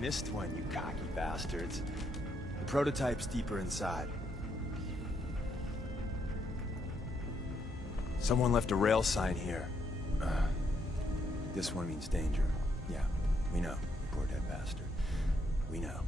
Missed one, you cocky bastards. The prototype's deeper inside. Someone left a rail sign here. This one means danger. Yeah, we know, you poor dead bastard. We know.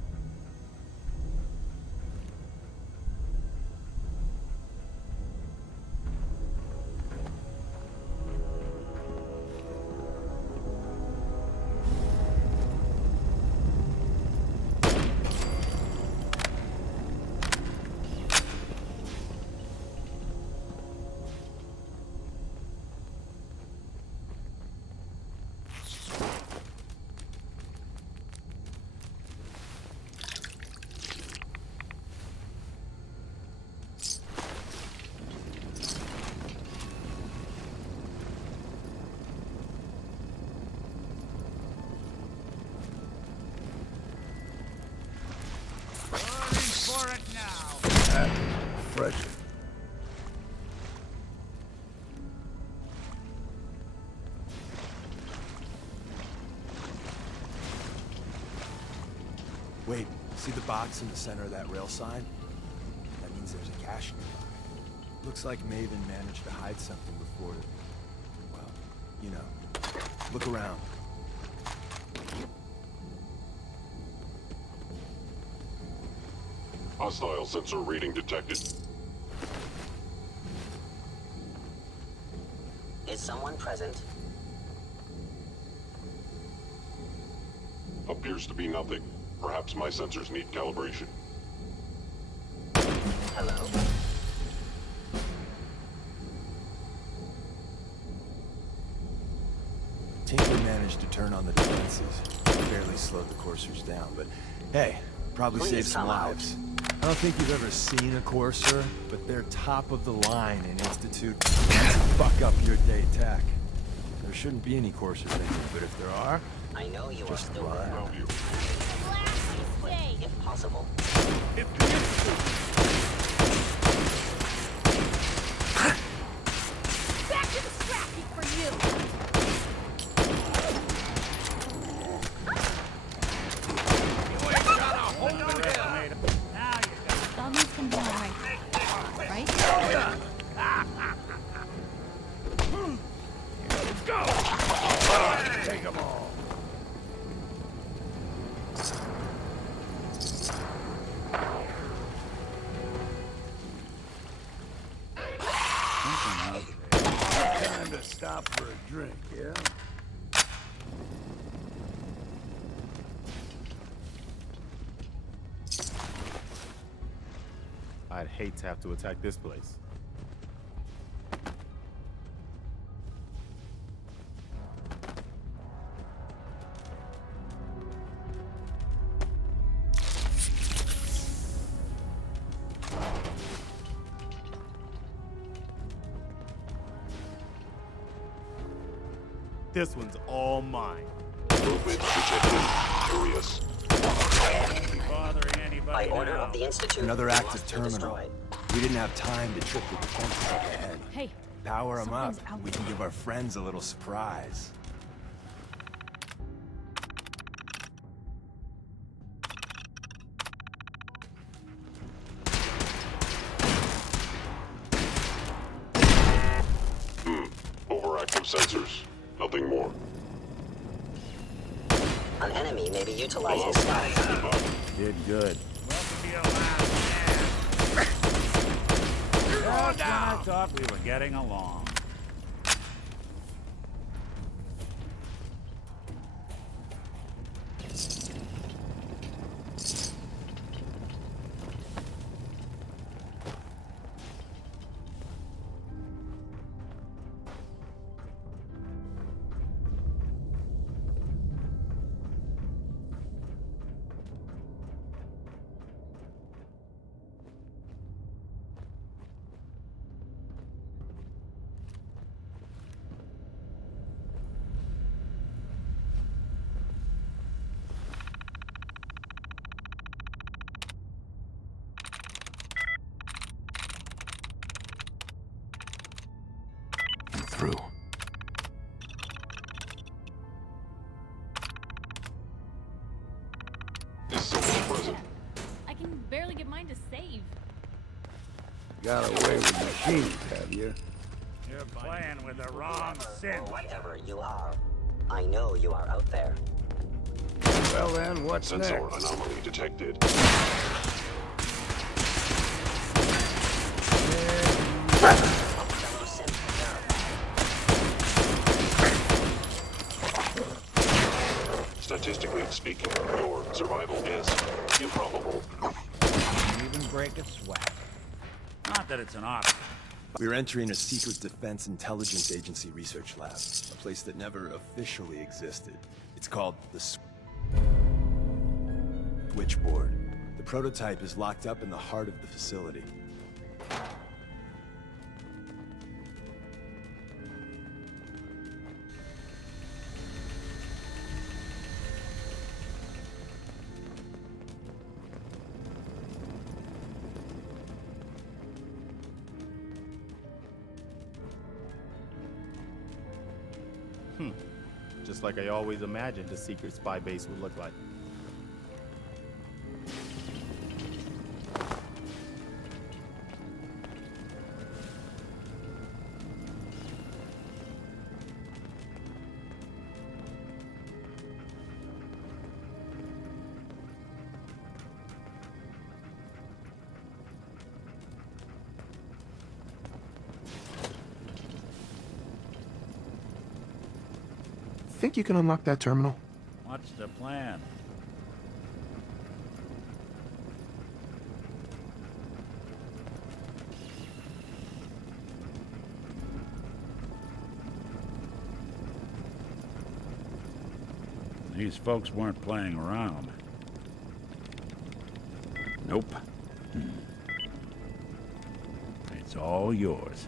Fresh. Wait, see the box in the center of that rail sign? That means there's a cache nearby. Looks like 𝕬𝖗𝖘𝖊𝖓𝖆 managed to hide something before, well, you know. Look around. Hostile sensor reading detected. Is someone present? Appears to be nothing. Perhaps my sensors need calibration. Hello? Tinker managed to turn on the defenses. Barely slowed the coursers down, but hey, probably Please saved some come out. lives. I don't think you've ever seen a courser, but they're top of the line in Institute to fuck up your day tech. There shouldn't be any coursers in here, but if there are, I know you are just still run. there. Around you. If possible. Back to the scrappy for you! Almost gonna be alright. Right? Let's go! Take them all. Time to stop for a drink, yeah? I'd hate to have to attack this place. This one's all mine. Movement detected. Curious. Bothering anybody By order now. of the Institute, Another it active must be terminal. destroyed. We didn't have time to trip the defenses up ahead. Hey, Power them up. something's out We can give our friends a little surprise. Overactive sensors. Nothing more. An enemy may be utilizing Hello? static. Did good. Calm down. I thought we were getting along. can barely get mine to save. Got away with machines, have you? You're playing with the wrong synth. Whatever you are, I know you are out there. Well then, what's Sensor next? anomaly detected. Fellow synth Statistically speaking, your survival is improbable. Even break a sweat. Not that it's an option. We're entering a secret defense intelligence agency research lab, a place that never officially existed. It's called the Switchboard. The prototype is locked up in the heart of the facility. Just like I always imagined a secret spy base would look like. Think you can unlock that terminal? What's the plan? These folks weren't playing around. Nope. It's all yours.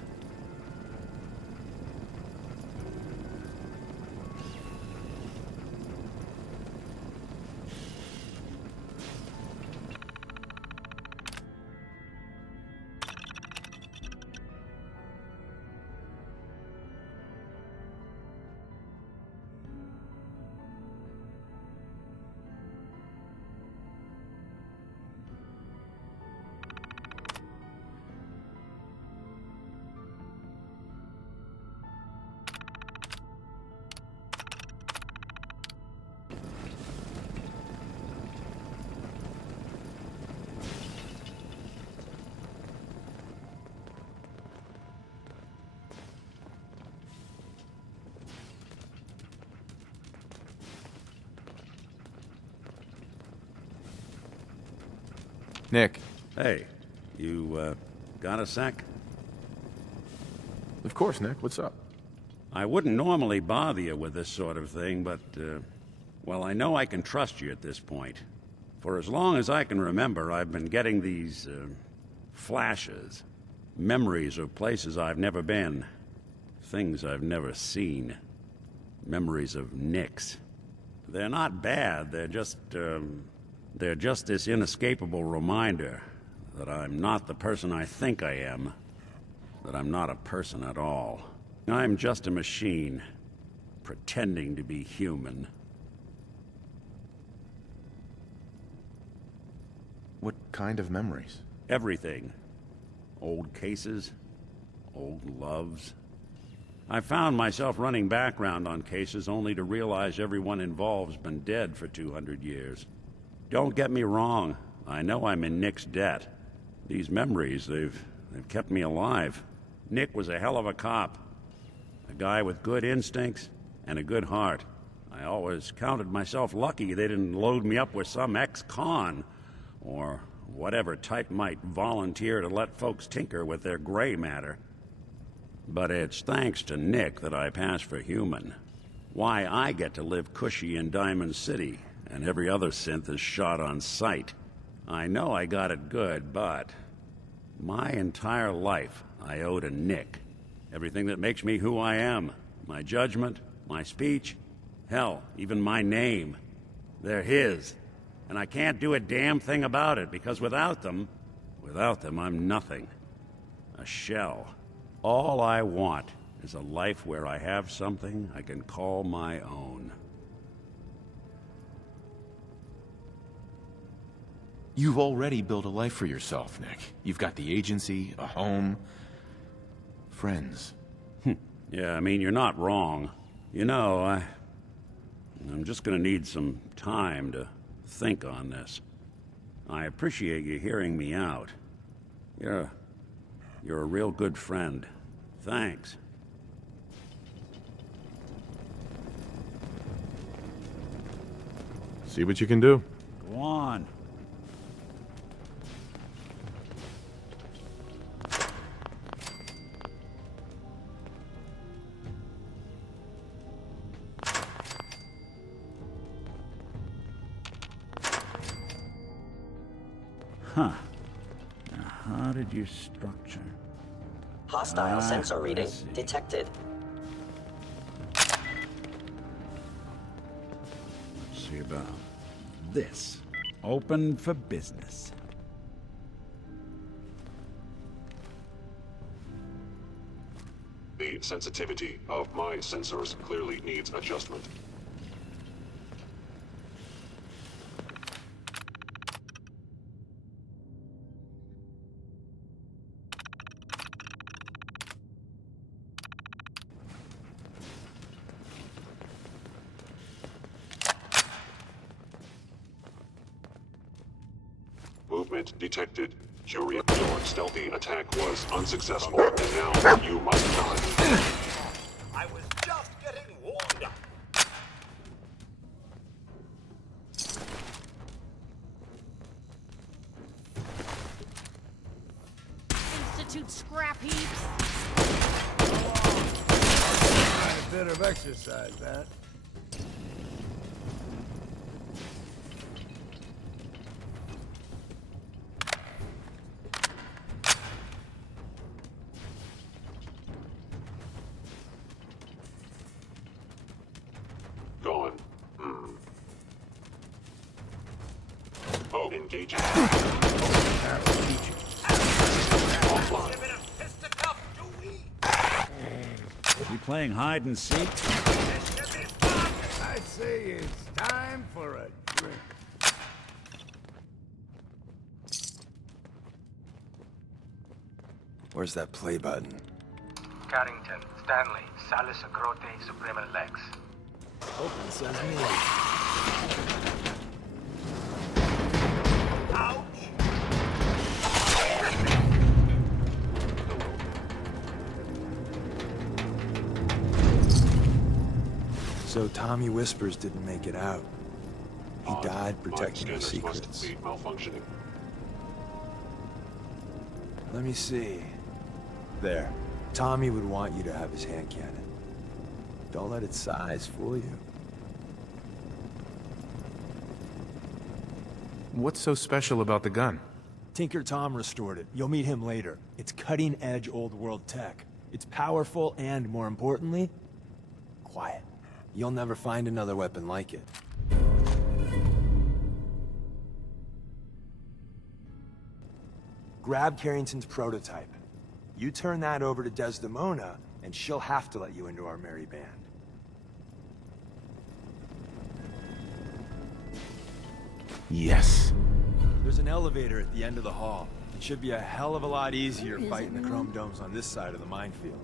Nick. Hey, you, got a sec? Of course, Nick. What's up? I wouldn't normally bother you with this sort of thing, but, well, I know I can trust you at this point. For as long as I can remember, I've been getting these, flashes. Memories of places I've never been. Things I've never seen. Memories of Nicks. They're not bad, they're just this inescapable reminder that I'm not the person I think I am. That I'm not a person at all. I'm just a machine, pretending to be human. What kind of memories? Everything. Old cases, old loves. I found myself running background on cases only to realize everyone involved's been dead for 200 years. Don't get me wrong, I know I'm in Nick's debt. These memories, they've kept me alive. Nick was a hell of a cop. A guy with good instincts and a good heart. I always counted myself lucky they didn't load me up with some ex-con, or whatever type might volunteer to let folks tinker with their gray matter. But it's thanks to Nick that I pass for human. Why I get to live cushy in Diamond City, and every other synth is shot on sight. I know I got it good, but my entire life I owe to Nick. Everything that makes me who I am. My judgment, my speech, hell, even my name. They're his. And I can't do a damn thing about it, because without them, I'm nothing. A shell. All I want is a life where I have something I can call my own. You've already built a life for yourself, Nick. You've got the agency, a home, friends. Yeah, I mean, you're not wrong. You know, I'm just gonna need some time to think on this. I appreciate you hearing me out. You're a real good friend. Thanks. See what you can do. Go on. Huh. Now, how did you structure? Hostile sensor reading I see. detected. Let's see about this. Open for business. The sensitivity of my sensors clearly needs adjustment. Movement detected. Your stealthy attack was unsuccessful, and now you must not. I was just getting warmed up. Institute scrap heaps. Quite a bit of exercise, that. Gone. Oh, engaging. Offline. Give it a fisticuff, do we? You playing hide and seek? This should be fun. I'd say it's time for a drink. Where's that play button? Carrington, Stanley, Salus Agrote, Suprema Lex. Open says me. Ouch! So Tommy Whispers didn't make it out. He died protecting My our scanners secrets. must be malfunctioning. Let me see. There. Tommy would want you to have his hand cannon. Don't let its size fool you. What's so special about the gun? Tinker Tom restored it. You'll meet him later. It's cutting-edge old-world tech. It's powerful and, more importantly, quiet. You'll never find another weapon like it. Grab Carrington's prototype. You turn that over to Desdemona, and she'll have to let you into our merry band. Yes. There's an elevator at the end of the hall. It should be a hell of a lot easier Where is fighting the everyone? chrome domes on this side of the minefield.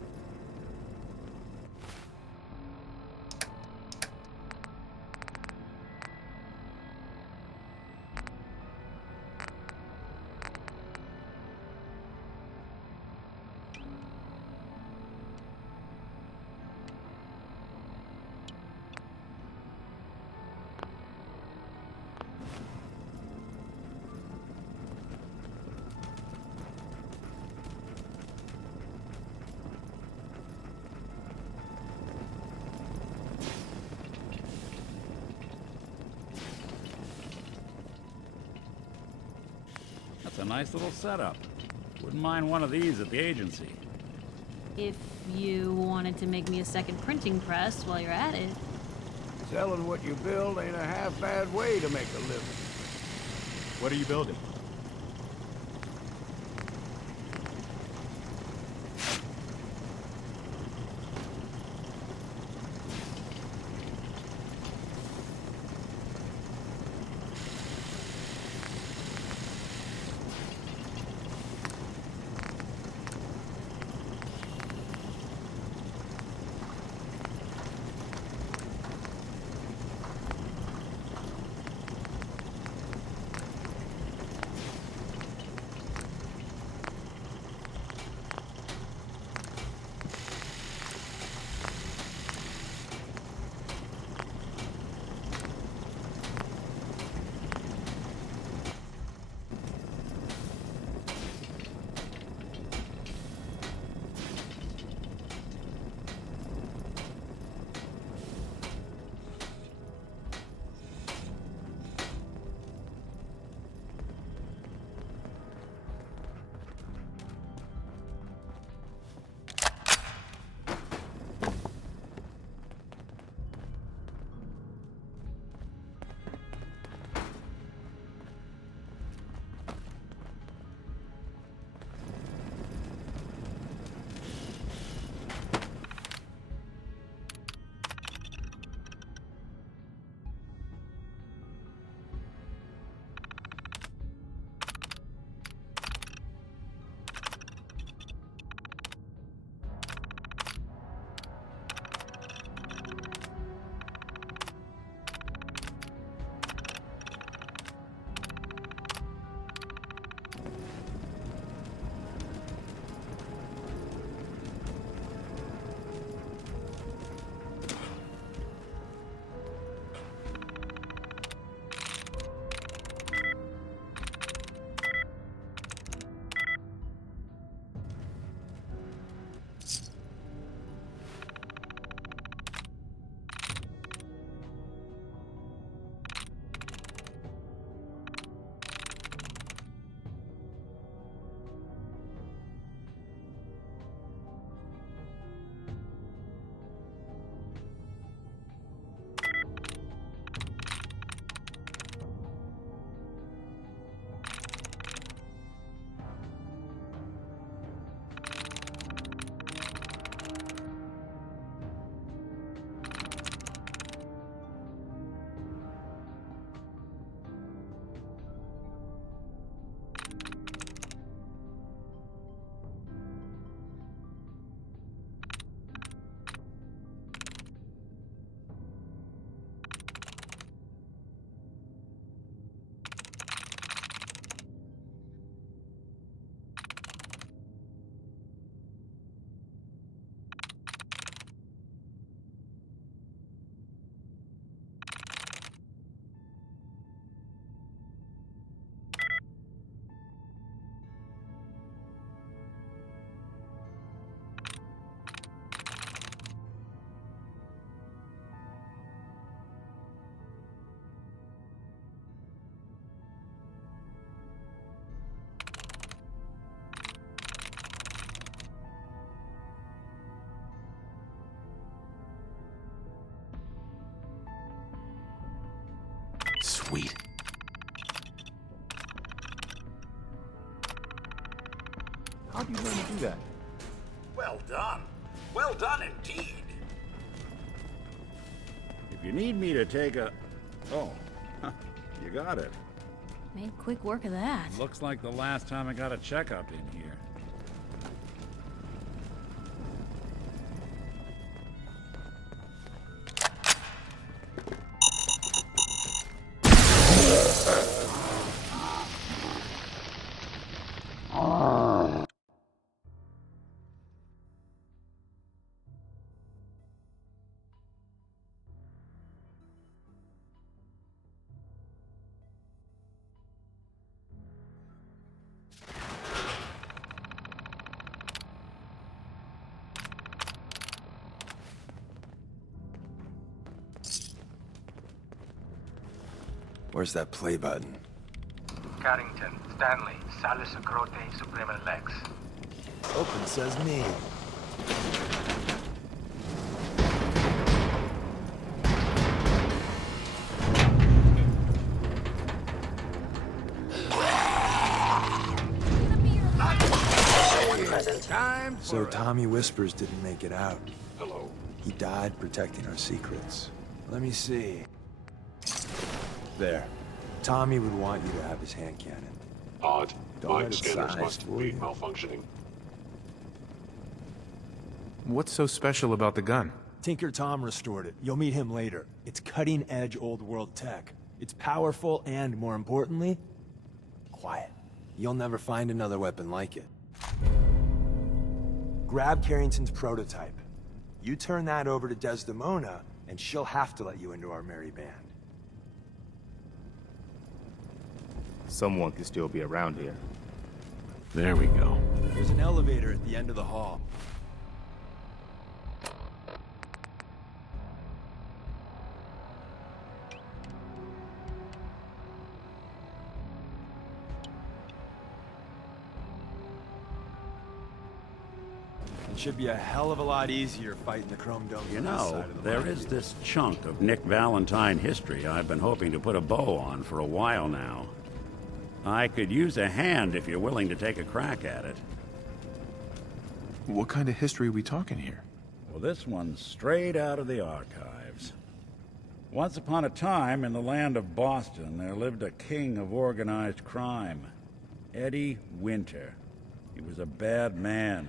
That's a nice little setup. Wouldn't mind one of these at the agency. If you wanted to make me a second printing press while you're at it. Selling what you build ain't a half-bad way to make a living. What are you building? How'd you learn to do that? Well done. Well done indeed. If you need me to take a... Oh, you got it. Made quick work of that. Looks like the last time I got a checkup in here. Where's that play button? Carrington, Stanley, 𝕬𝖗𝖊𝖓𝖆𝖑. Open says me. Time So for Tommy Whispers didn't make it out. Hello. He died protecting our secrets. Let me see. There. Tommy would want you to have his hand cannon. Odd. Don't My let it scanners size must for be you. malfunctioning. What's so special about the gun? Tinker Tom restored it. You'll meet him later. It's cutting-edge old-world tech. It's powerful and, more importantly, quiet. You'll never find another weapon like it. Grab Carrington's prototype. You turn that over to Desdemona, and she'll have to let you into our merry band. Someone could still be around here. There we go. There's an elevator at the end of the hall. It should be a hell of a lot easier fighting the Chrome Dome. You from this know, side of the there line. is this chunk of Nick Valentine history I've been hoping to put a bow on for a while now. I could use a hand if you're willing to take a crack at it. What kind of history are we talking here? Well, this one's straight out of the archives. Once upon a time, in the land of Boston, there lived a king of organized crime, Eddie Winter. He was a bad man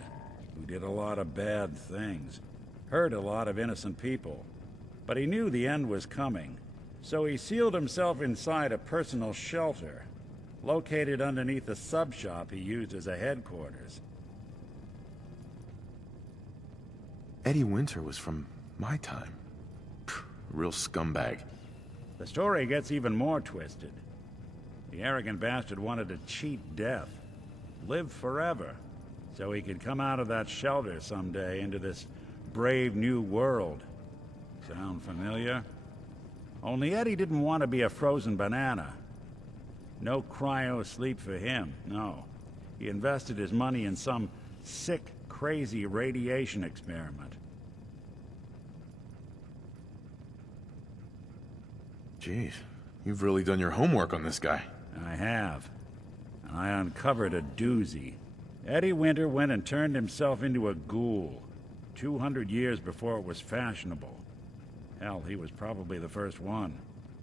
who did a lot of bad things, hurt a lot of innocent people. But he knew the end was coming, so he sealed himself inside a personal shelter, located underneath a sub-shop he used as a headquarters. Eddie Winter was from my time. Phew, real scumbag. The story gets even more twisted. The arrogant bastard wanted to cheat death, live forever, so he could come out of that shelter someday into this brave new world. Sound familiar? Only Eddie didn't want to be a frozen banana. No cryo sleep for him, no. He invested his money in some sick, crazy radiation experiment. Jeez, you've really done your homework on this guy. I have. And I uncovered a doozy. Eddie Winter went and turned himself into a ghoul, 200 years before it was fashionable. Hell, he was probably the first one.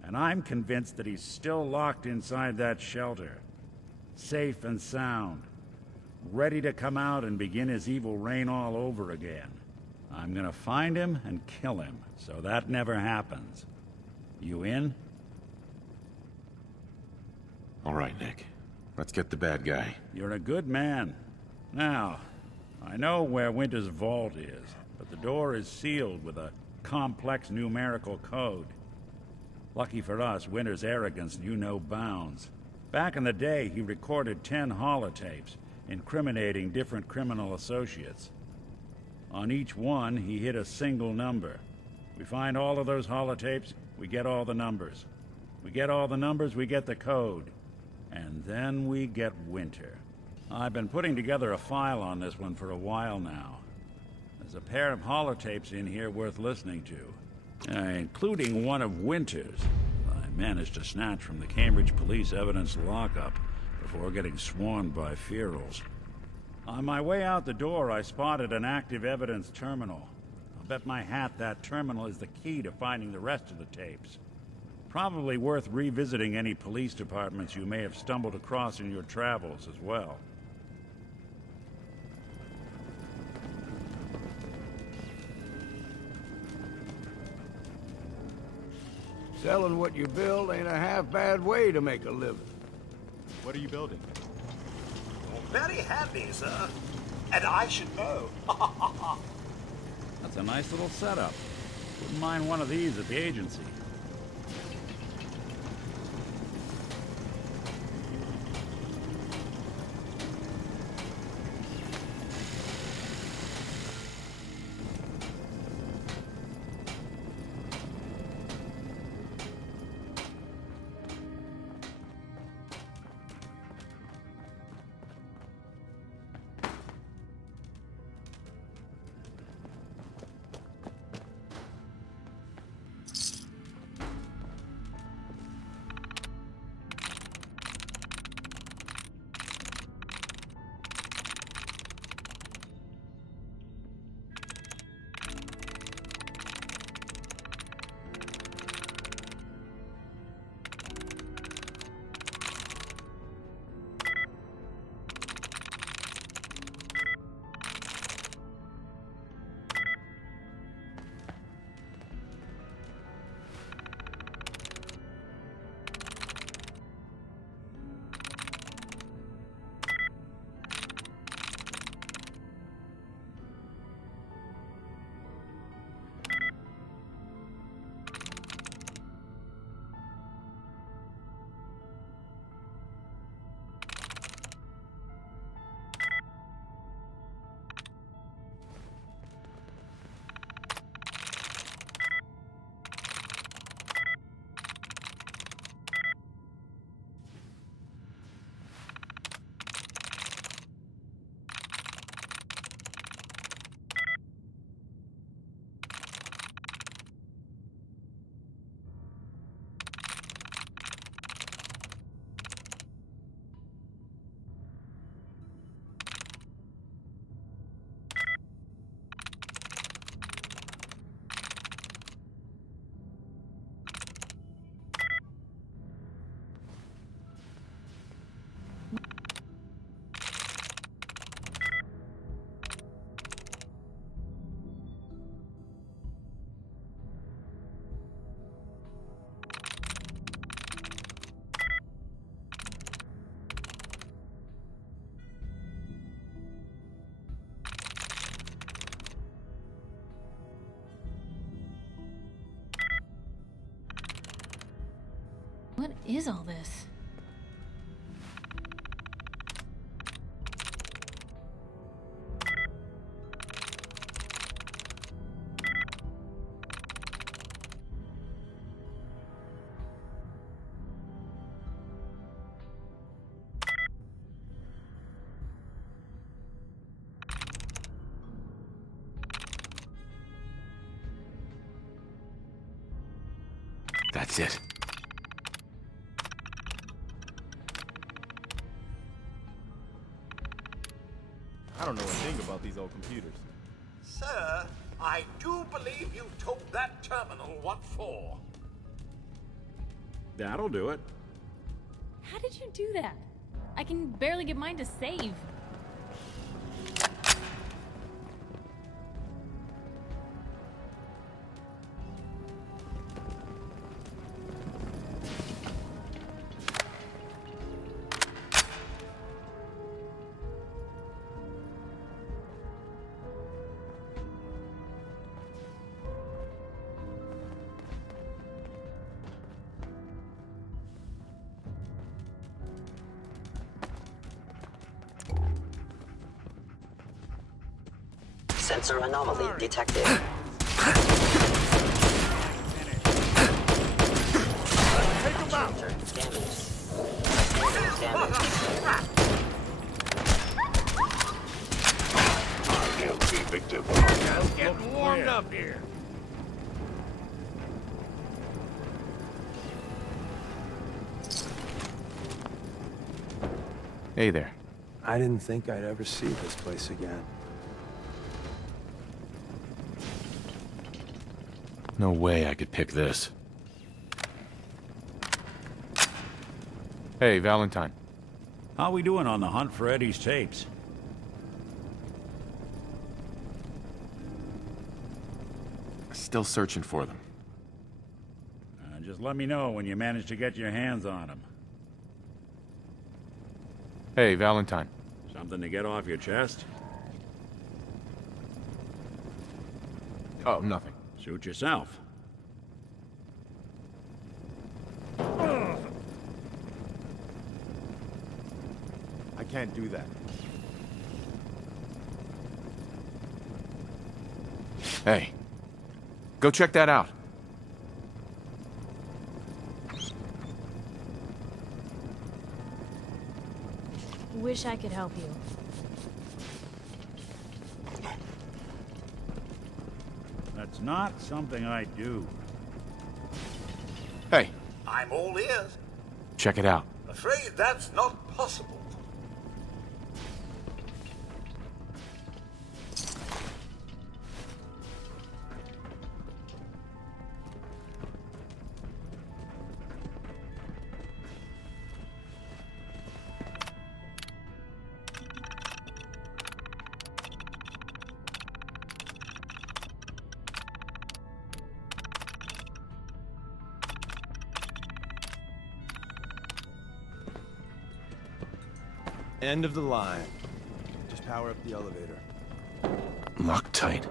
And I'm convinced that he's still locked inside that shelter, safe and sound, ready to come out and begin his evil reign all over again. I'm gonna find him and kill him, so that never happens. You in? All right, Nick. Let's get the bad guy. You're a good man. Now, I know where Winter's vault is, but the door is sealed with a complex numerical code. Lucky for us, Winter's arrogance knew no bounds. Back in the day, he recorded 10 holotapes, incriminating different criminal associates. On each one, he hit a single number. We find all of those holotapes, we get all the numbers. We get all the numbers, we get the code. And then we get Winter. I've been putting together a file on this one for a while now. There's a pair of holotapes in here worth listening to, including one of Winter's. I managed to snatch from the Cambridge police evidence lockup before getting swarmed by ferals. On my way out the door, I spotted an active evidence terminal. I'll bet my hat that terminal is the key to finding the rest of the tapes. Probably worth revisiting any police departments you may have stumbled across in your travels as well. Selling what you build ain't a half-bad way to make a living. What are you building? Very handy, sir. And I should know. That's a nice little setup. Wouldn't mind one of these at the agency. What is all this? That's it. I don't know a thing about these old computers. Sir, I do believe you took that terminal. What for? That'll do it. How did you do that? I can barely get mine to save. Sensor anomaly detected. Take him out! Damage. I am the victim. Just getting warmed up here. Hey there. I didn't think I'd ever see this place again. No way I could pick this. Hey, Valentine. How we doing on the hunt for Eddie's tapes? Still searching for them. Just let me know when you manage to get your hands on them. Hey, Valentine. Something to get off your chest? Oh, nothing. Suit yourself. I can't do that. Hey, go check that out. Wish I could help you. That's not something I do. Hey, I'm all ears. check it out. Afraid that's not possible. End of the line. Just power up the elevator. Lock tight.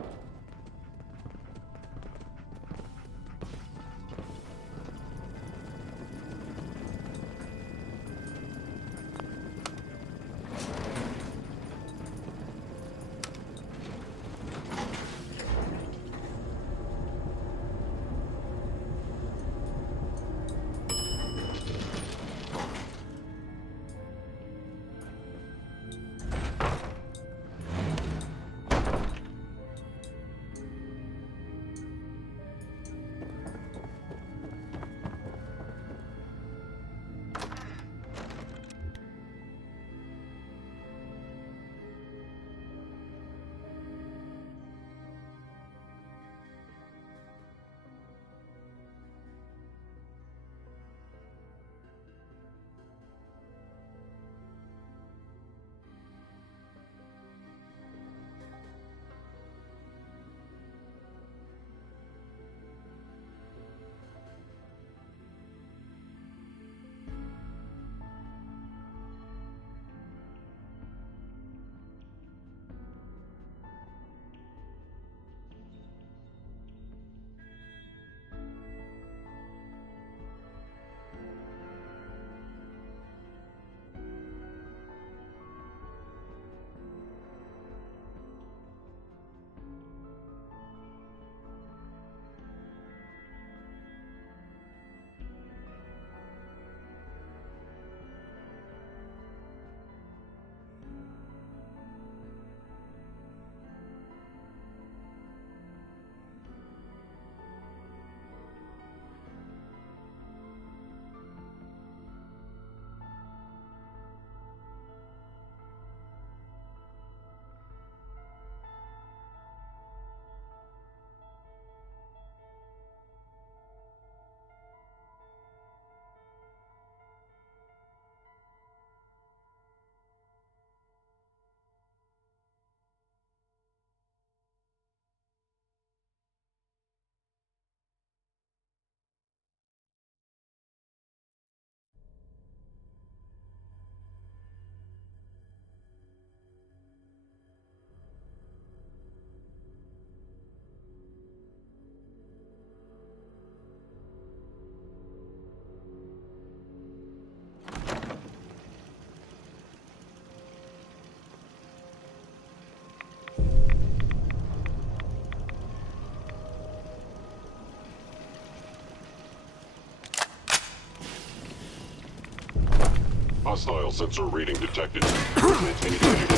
Hostile sensor reading detected. Maintain digital.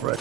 Fred.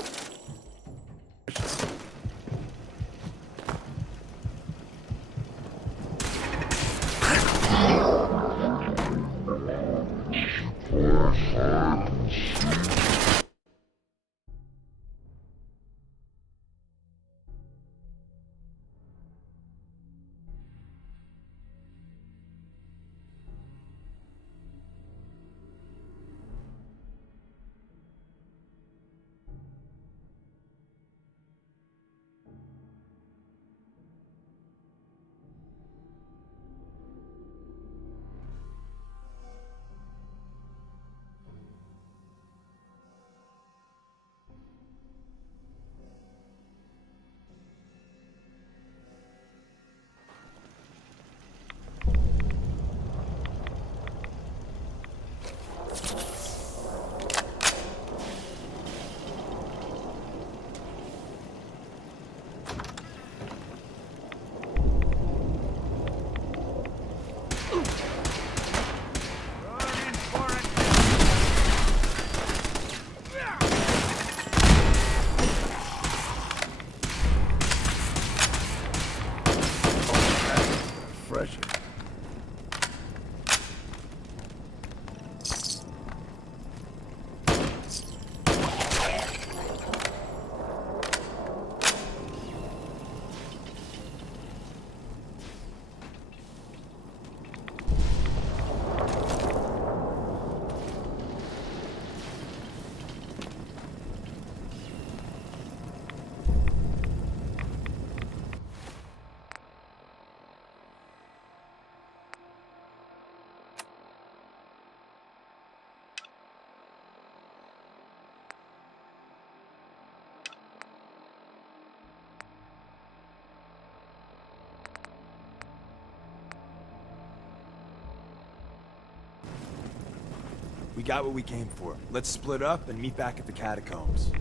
We got what we came for. Let's split up and meet back at the catacombs.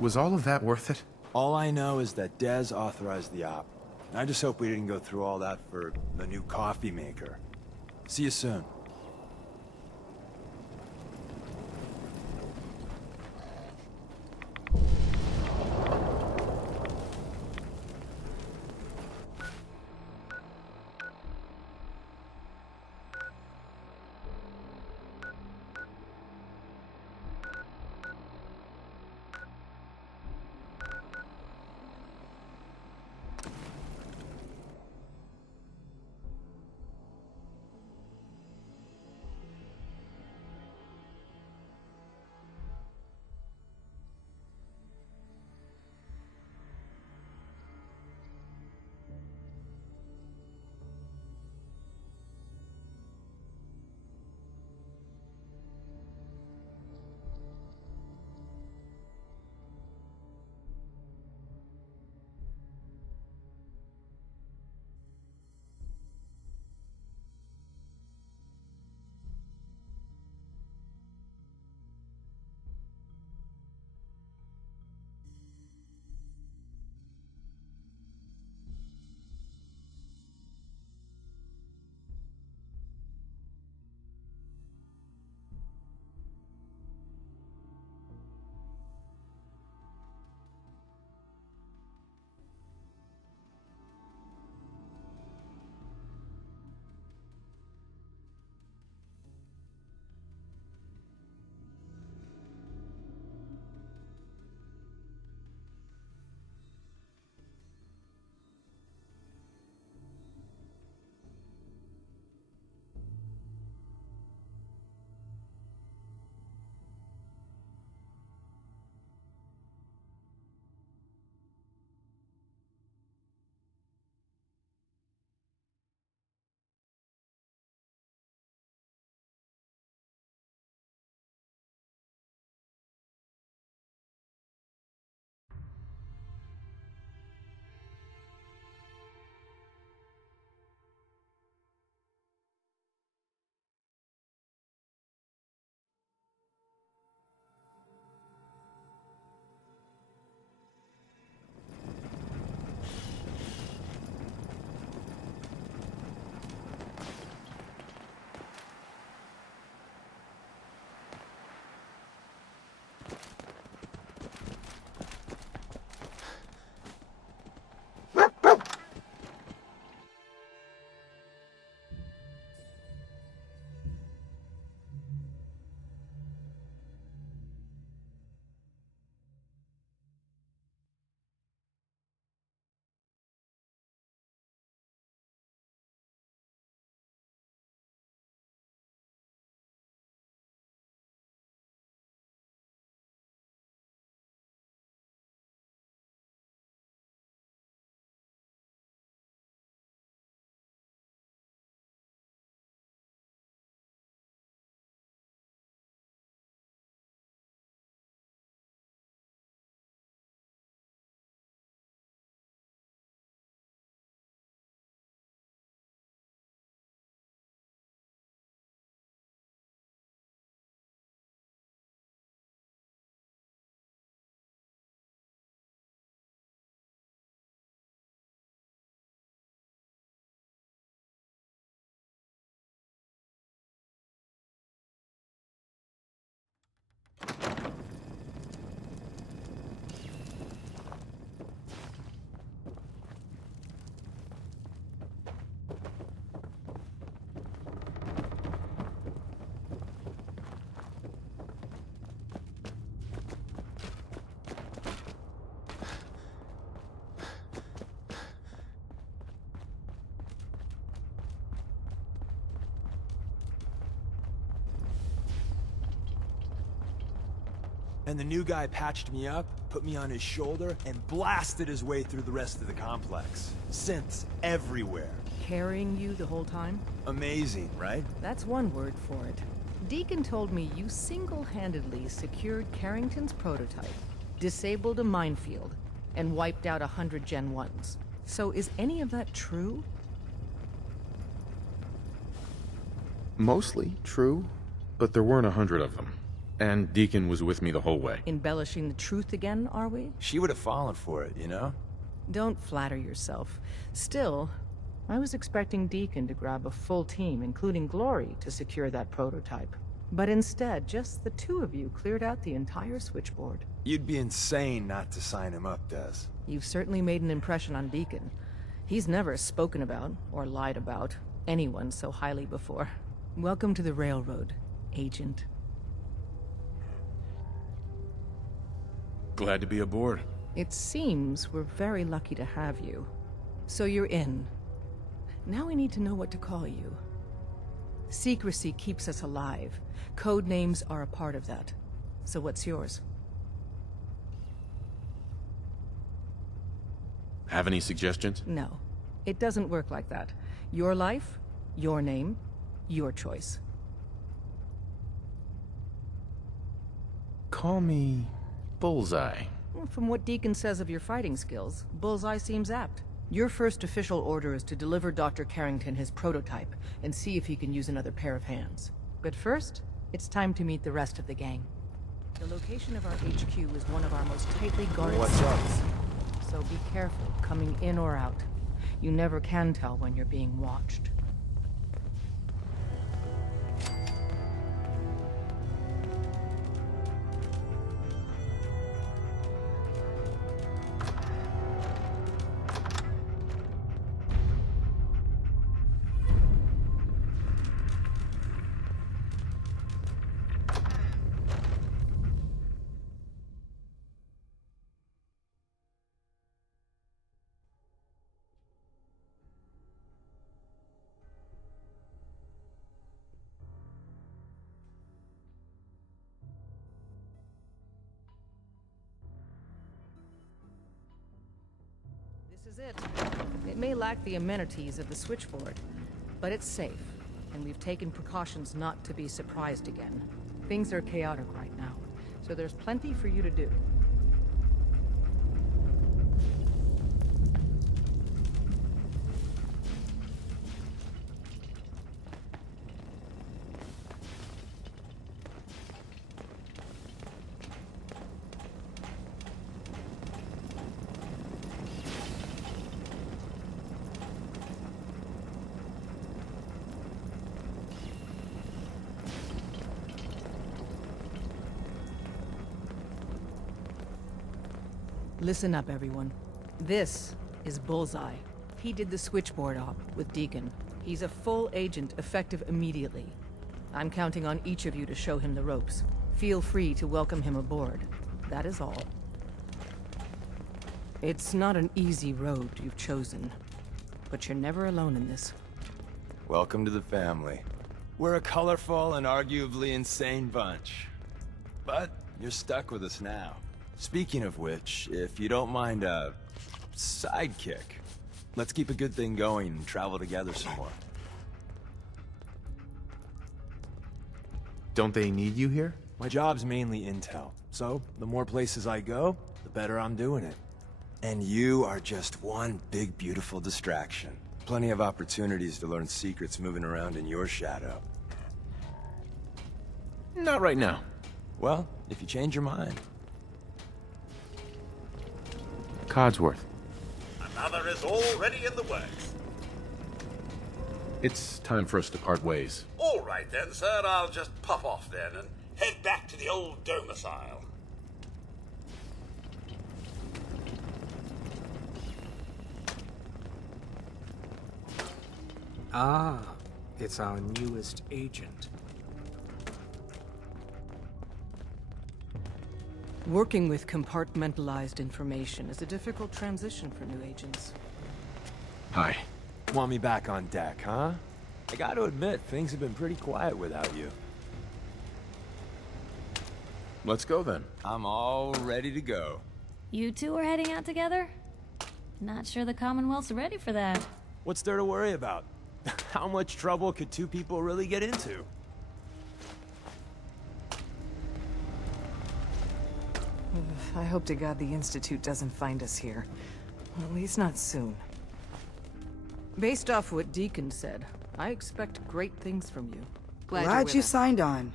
Was all of that worth it? All I know is that Des authorized the op. I just hope we didn't go through all that for the new coffee maker. See you soon. And the new guy patched me up, put me on his shoulder, and blasted his way through the rest of the complex. Synths everywhere. Carrying you the whole time? Amazing, right? That's one word for it. Deacon told me you single-handedly secured Carrington's prototype, disabled a minefield, and wiped out 100 Gen 1s. So is any of that true? Mostly true, but there weren't 100 of them. And Deacon was with me the whole way. Embellishing the truth again, are we? She would have fallen for it, you know? Don't flatter yourself. Still, I was expecting Deacon to grab a full team, including Glory, to secure that prototype. But instead, just the two of you cleared out the entire switchboard. You'd be insane not to sign him up, Des. You've certainly made an impression on Deacon. He's never spoken about, or lied about, anyone so highly before. Welcome to the Railroad, Agent. Glad to be aboard. It seems we're very lucky to have you. So you're in. Now we need to know what to call you. Secrecy keeps us alive. Code names are a part of that. So what's yours? Have any suggestions? No. It doesn't work like that. Your life, your name, your choice. Call me Bullseye. From what Deacon says of your fighting skills, Bullseye seems apt. Your first official order is to deliver Dr. Carrington his prototype and see if he can use another pair of hands. But first, it's time to meet the rest of the gang. The location of our HQ is one of our most tightly guarded sites. So be careful coming in or out. You never can tell when you're being watched. This is it. It may lack the amenities of the switchboard, but it's safe, and we've taken precautions not to be surprised again. Things are chaotic right now, so there's plenty for you to do. Listen up, everyone. This is Bullseye. He did the switchboard op with Deacon. He's a full agent, effective immediately. I'm counting on each of you to show him the ropes. Feel free to welcome him aboard. That is all. It's not an easy road you've chosen, but you're never alone in this. Welcome to the family. We're a colorful and arguably insane bunch. But you're stuck with us now. Speaking of which, if you don't mind a sidekick, let's keep a good thing going and travel together some more. Don't they need you here? My job's mainly intel, so the more places I go, the better I'm doing it. And you are just one big, beautiful distraction. Plenty of opportunities to learn secrets moving around in your shadow. Not right now. Well, if you change your mind. Codsworth. Another is already in the works. It's time for us to part ways. All right then, sir. I'll just pop off then and head back to the old domicile. Ah, it's our newest agent. Working with compartmentalized information is a difficult transition for new agents. Hi. Want me back on deck, huh? I gotta admit, things have been pretty quiet without you. Let's go then. I'm all ready to go. You two are heading out together? Not sure the Commonwealth's ready for that. What's there to worry about? How much trouble could two people really get into? I hope to God the Institute doesn't find us here. At least not soon. Based off what Deacon said, I expect great things from you. Glad you signed on.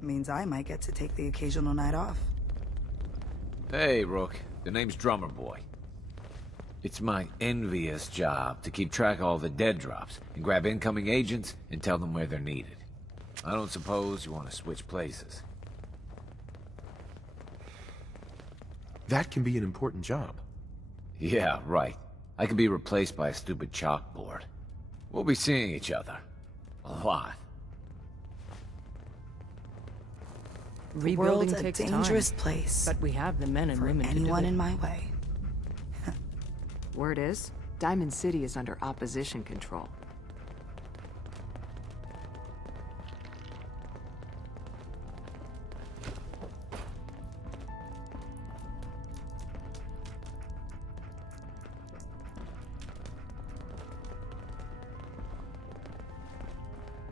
Means I might get to take the occasional night off. Hey, Rook. The name's Drummer Boy. It's my envious job to keep track of all the dead drops and grab incoming agents and tell them where they're needed. I don't suppose you want to switch places. That can be an important job. Yeah, right. I could be replaced by a stupid chalkboard. We'll be seeing each other. A lot. Rebuilding The world's takes a dangerous time, place. but we have the men and for women anyone to do in it. my way. Word is, Diamond City is under opposition control.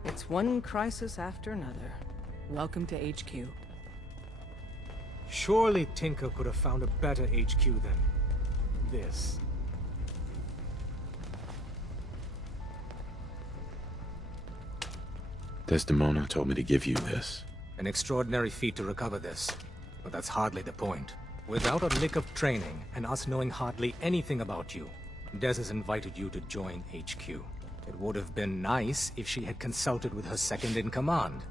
It's one crisis after another. Welcome to HQ. Surely Tinker could have found a better HQ than this. Desdemona told me to give you this. An extraordinary feat to recover this, but that's hardly the point. Without a lick of training, and us knowing hardly anything about you, Des has invited you to join HQ. It would have been nice if she had consulted with her second-in-command.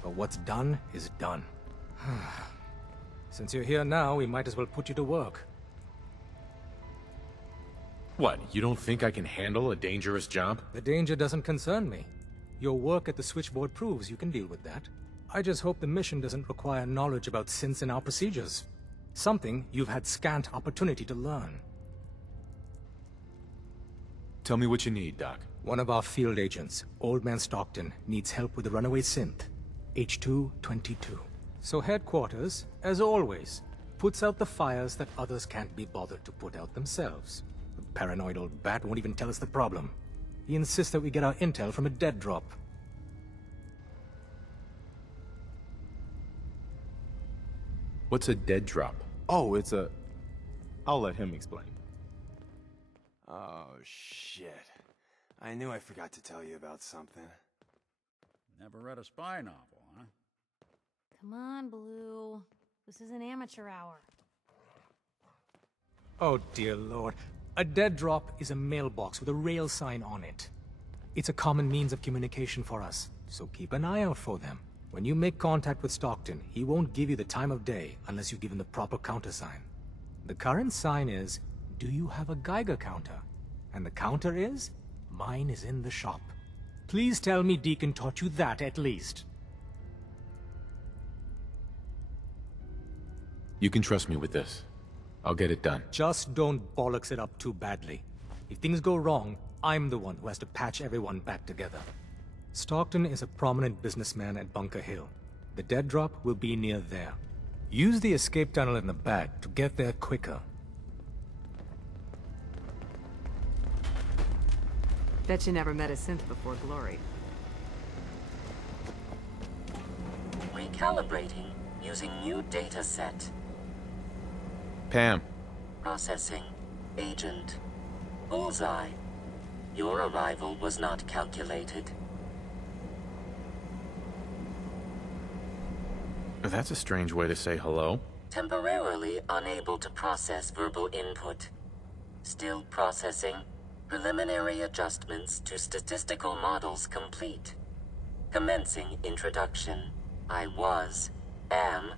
But what's done is done. Since you're here now, we might as well put you to work. What, you don't think I can handle a dangerous job? The danger doesn't concern me. Your work at the switchboard proves you can deal with that. I just hope the mission doesn't require knowledge about synths and our procedures. Something you've had scant opportunity to learn. Tell me what you need, Doc. One of our field agents, Old Man Stockton, needs help with the runaway synth, H222. So headquarters, as always, puts out the fires that others can't be bothered to put out themselves. The paranoid old bat won't even tell us the problem. He insists that we get our intel from a dead drop. What's a dead drop? Oh, it's a... I'll let him explain. Oh, shit. I knew I forgot to tell you about something. Never read a spy novel, huh? Come on, Blue. This is an amateur hour. Oh, dear Lord. A dead drop is a mailbox with a rail sign on it. It's a common means of communication for us, so keep an eye out for them. When you make contact with Stockton, he won't give you the time of day unless you give him the proper countersign. The current sign is, do you have a Geiger counter? And the counter is, mine is in the shop. Please tell me Deacon taught you that at least. You can trust me with this. I'll get it done. Just don't bollocks it up too badly. If things go wrong, I'm the one who has to patch everyone back together. Stockton is a prominent businessman at Bunker Hill. The dead drop will be near there. Use the escape tunnel in the back to get there quicker. Bet you never met a synth before Glory. Recalibrating using new data set. Pam. Processing. Agent. Bullseye. Your arrival was not calculated. That's a strange way to say hello. Temporarily unable to process verbal input. Still processing. Preliminary adjustments to statistical models complete. Commencing introduction. I was, am,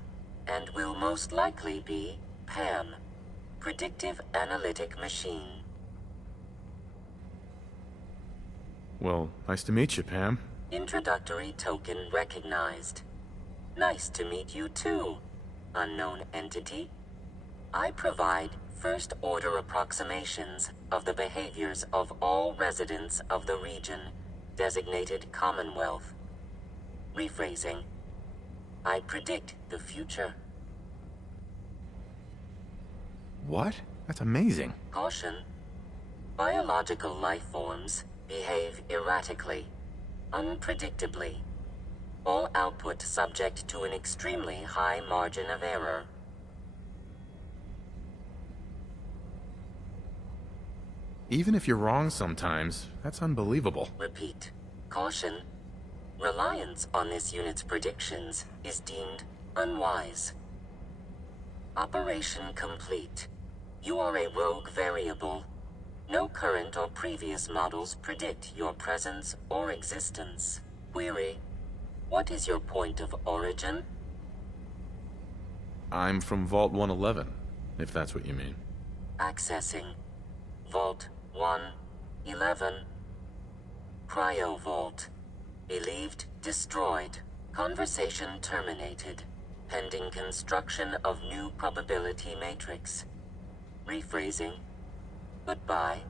and will most likely be Pam. Predictive analytic machine. Well, nice to meet you, Pam. Introductory token recognized. Nice to meet you too, unknown entity. I provide first-order approximations of the behaviors of all residents of the region designated Commonwealth. Rephrasing. I predict the future. What? That's amazing. Caution. Biological life forms behave erratically, unpredictably. All output subject to an extremely high margin of error. Even if you're wrong sometimes, that's unbelievable. Repeat. Caution. Reliance on this unit's predictions is deemed unwise. Operation complete. You are a rogue variable. No current or previous models predict your presence or existence. Query: what is your point of origin? I'm from Vault 111, if that's what you mean. Accessing. Vault 111. Cryo Vault. Believed destroyed. Conversation terminated. Pending construction of new probability matrix. Rephrasing. Goodbye.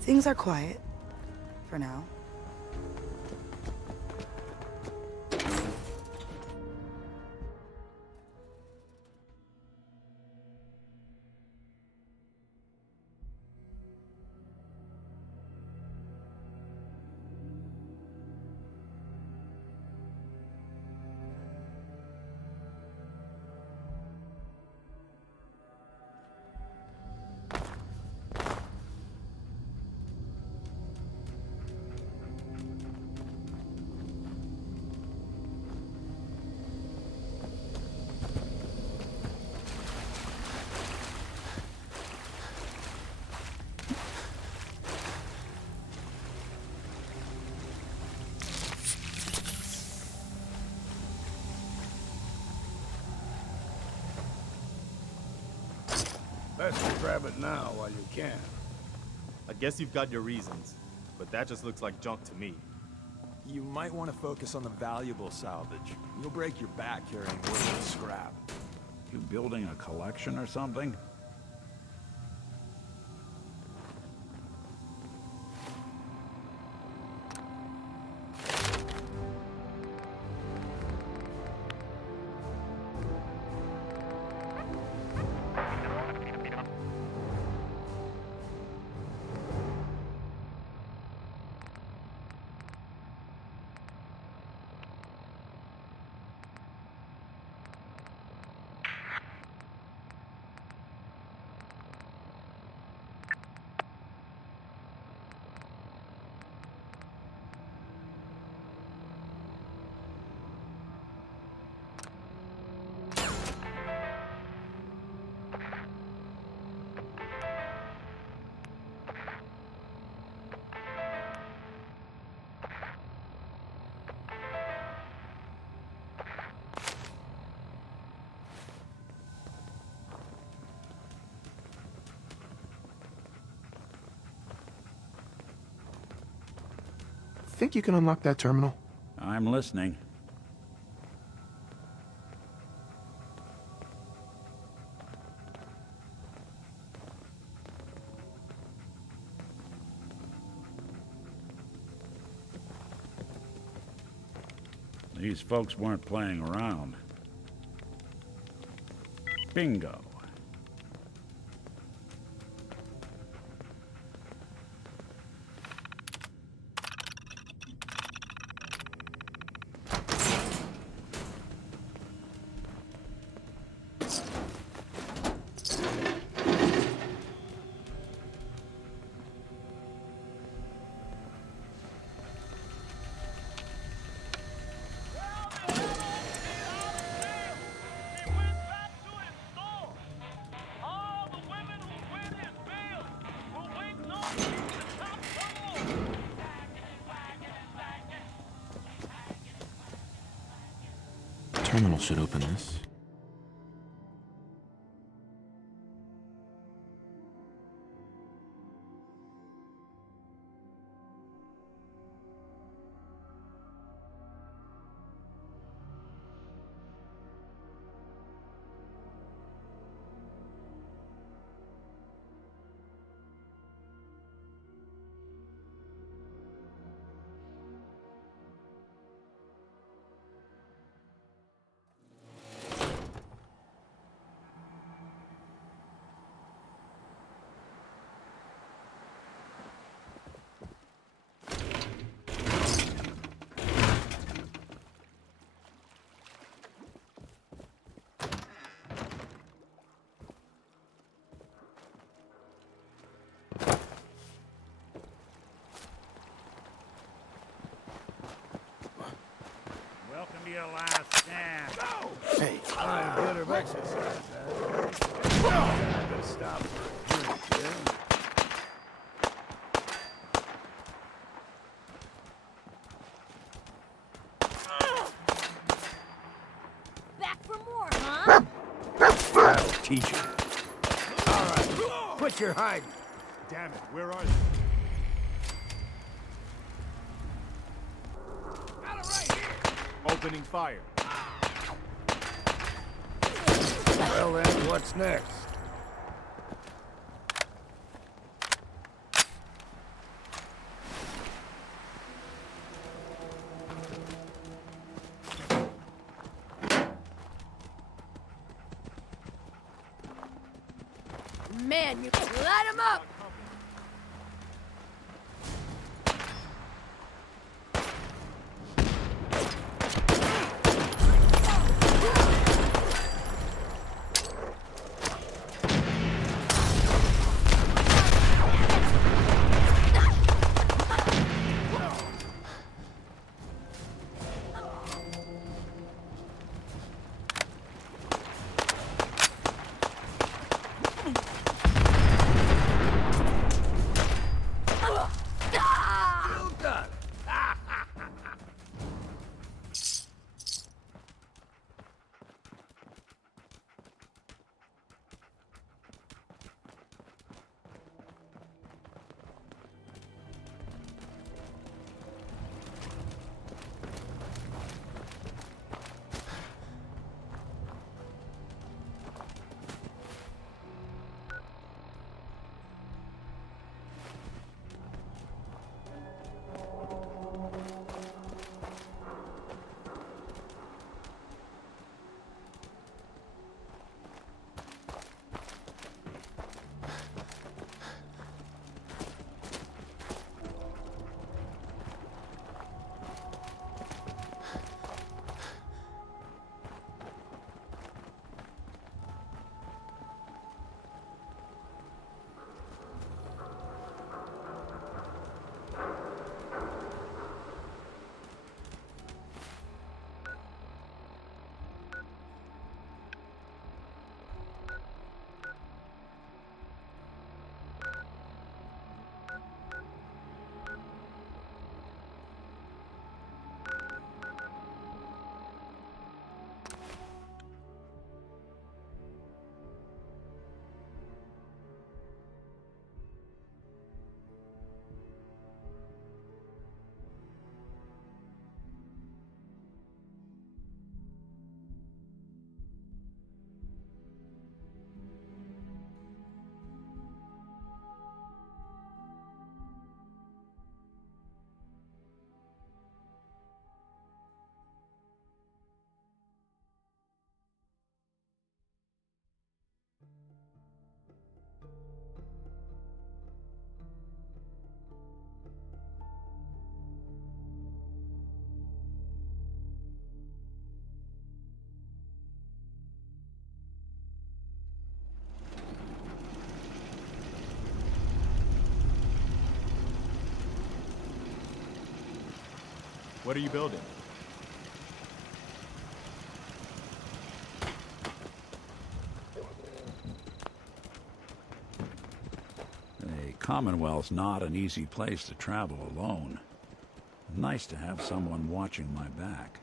Things are quiet. For now. Best to grab it now while you can. I guess you've got your reasons, but that just looks like junk to me. You might want to focus on the valuable salvage. You'll break your back carrying worthless scrap. You building a collection or something? Think you can unlock that terminal? I'm listening. These folks weren't playing around. Bingo. Terminal should open this. your last stand. No! Hey, A bit of exercise, huh? Time to stop for a drink, yeah? Back for more, huh? that'll teach you. All right, quit your hiding. Damn it, where are they? Got it right here. Opening fire. Well then, what's next? Man, you light him up! What are you building? A Commonwealth's not an easy place to travel alone. Nice to have someone watching my back.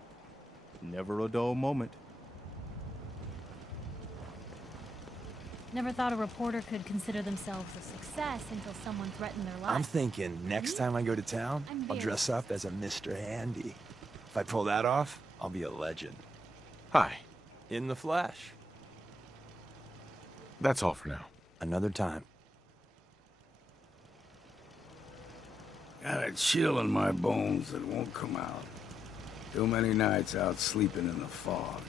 Never a dull moment. Never thought a reporter could consider themselves a success until someone threatened their life. I'm thinking next time I go to town, I'll dress up as a Mr. Handy. If I pull that off, I'll be a legend. Hi. In the flesh. That's all for now. Another time. Got a chill in my bones that won't come out. Too many nights out sleeping in the fog.